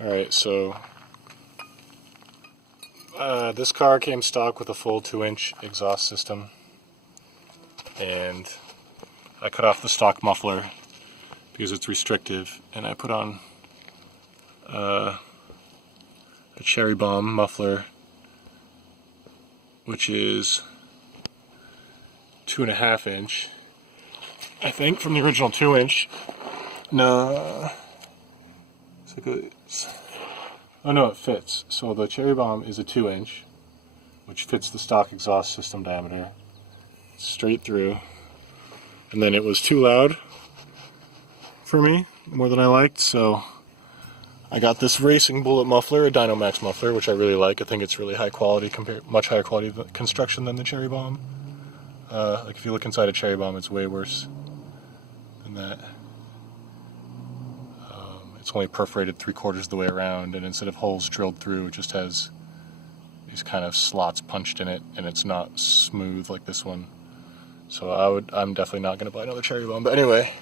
Alright, so this car came stock with a full 2-inch exhaust system, and I cut off the stock muffler because it's restrictive, and I put on a cherry bomb muffler, which is 2.5 inch, I think, from the original 2-inch. No, oh no, it fits. So the cherry bomb is a 2-inch, which fits the stock exhaust system diameter straight through. And then it was too loud for me, more than I liked, so I got this racing bullet muffler, a Dynamax muffler, which I really like. I think it's really high quality, much higher quality construction than the cherry bomb. Like if you look inside a cherry bomb, it's way worse than that. It's only perforated 3/4 of the way around, and instead of holes drilled through, it just has these kind of slots punched in it, and it's not smooth like this one. So I'm definitely not going to buy another cherry bomb. But anyway,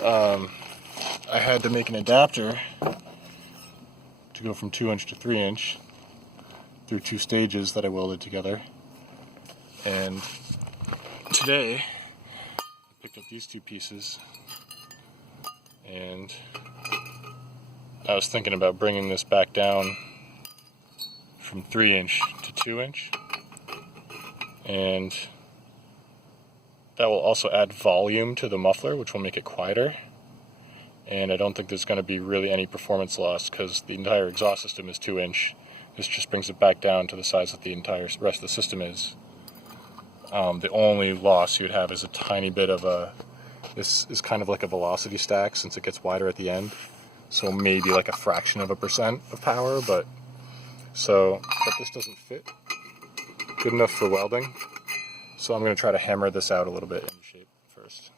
I had to make an adapter to go from 2-inch to 3-inch through 2 stages that I welded together. And today, I picked up these 2 pieces, and I was thinking about bringing this back down from 3-inch to 2-inch, and that will also add volume to the muffler, which will make it quieter. And I don't think there's going to be really any performance loss because the entire exhaust system is 2-inch. This just brings it back down to the size that the entire rest of the system is. The only loss you would have is a tiny bit of this is kind of like a velocity stack since it gets wider at the end. So maybe like a fraction of a percent of power, but this doesn't fit good enough for welding. So I'm going to try to hammer this out a little bit in shape first.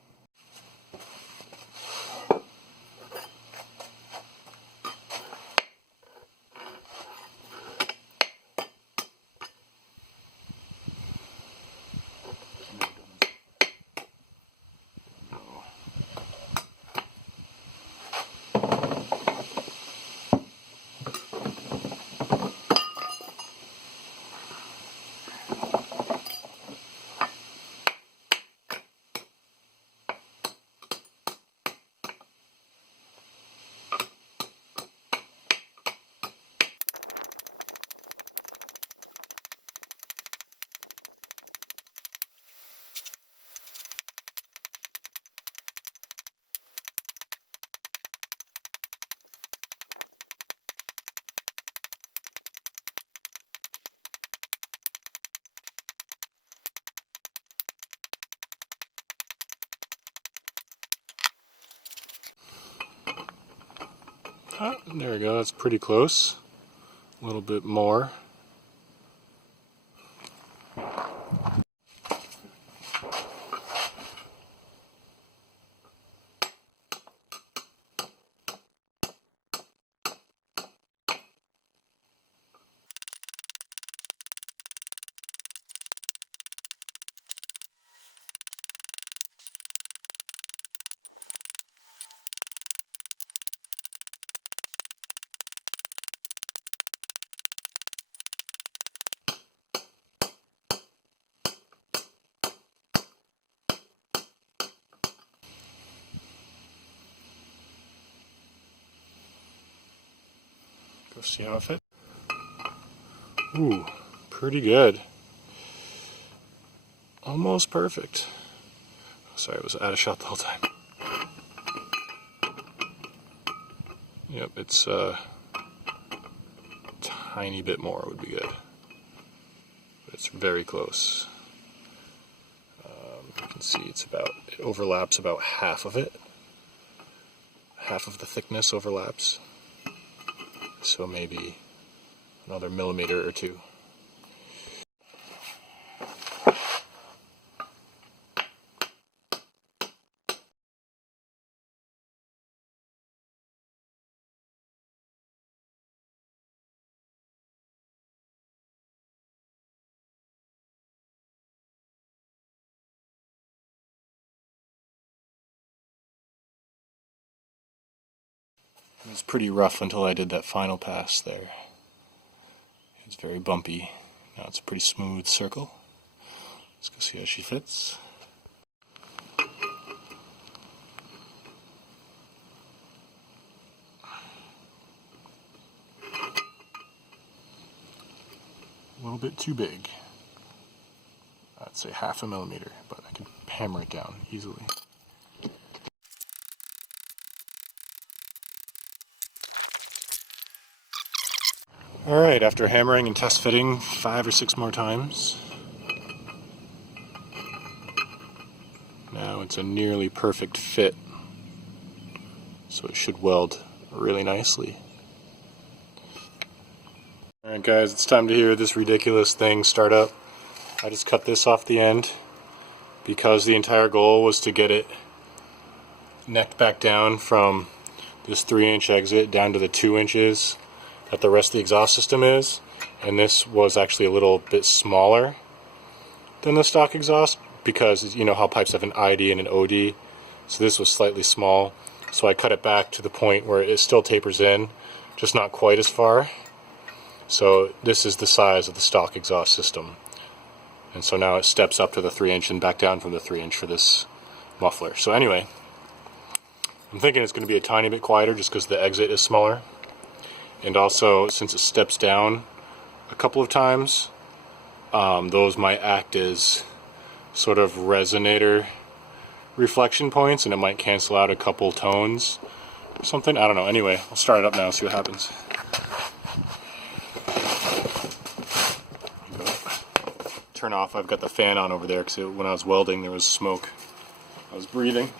Oh, there we go, that's pretty close. A little bit more. Go see how it fits. Ooh, pretty good. Almost perfect. Sorry, it was out of shot the whole time. Yep, it's a tiny bit more would be good. But it's very close. You can see it overlaps about half of it. Half of the thickness overlaps. So maybe another millimeter or 2. It was pretty rough until I did that final pass there. It's very bumpy. Now it's a pretty smooth circle. Let's go see how she fits. A little bit too big. I'd say 1/2 millimeter, but I can hammer it down easily. Alright, after hammering and test fitting 5 or 6 more times, now it's a nearly perfect fit, so it should weld really nicely. Alright guys, it's time to hear this ridiculous thing start up. I just cut this off the end because the entire goal was to get it necked back down from this 3-inch exit down to the 2 inches that the rest of the exhaust system is, and this was actually a little bit smaller than the stock exhaust because you know how pipes have an ID and an OD, so this was slightly small, so I cut it back to the point where it still tapers in, just not quite as far. So this is the size of the stock exhaust system, and so now it steps up to the 3-inch and back down from the 3-inch for this muffler. So anyway, I'm thinking it's going to be a tiny bit quieter just because the exit is smaller. And also, since it steps down a couple of times, those might act as sort of resonator reflection points, and it might cancel out a couple tones or something. I don't know. Anyway, I'll start it up now and see what happens. Turn off. I've got the fan on over there because when I was welding there was smoke. I was breathing.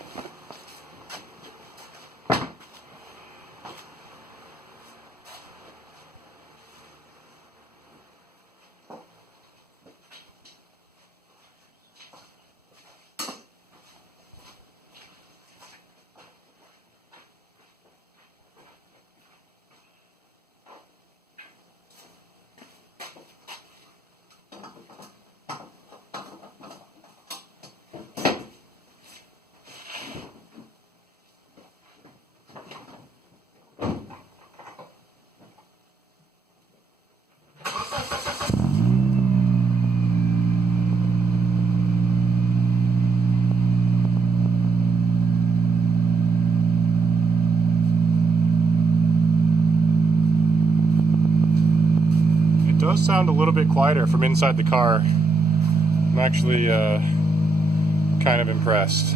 It does sound a little bit quieter from inside the car. I'm actually kind of impressed.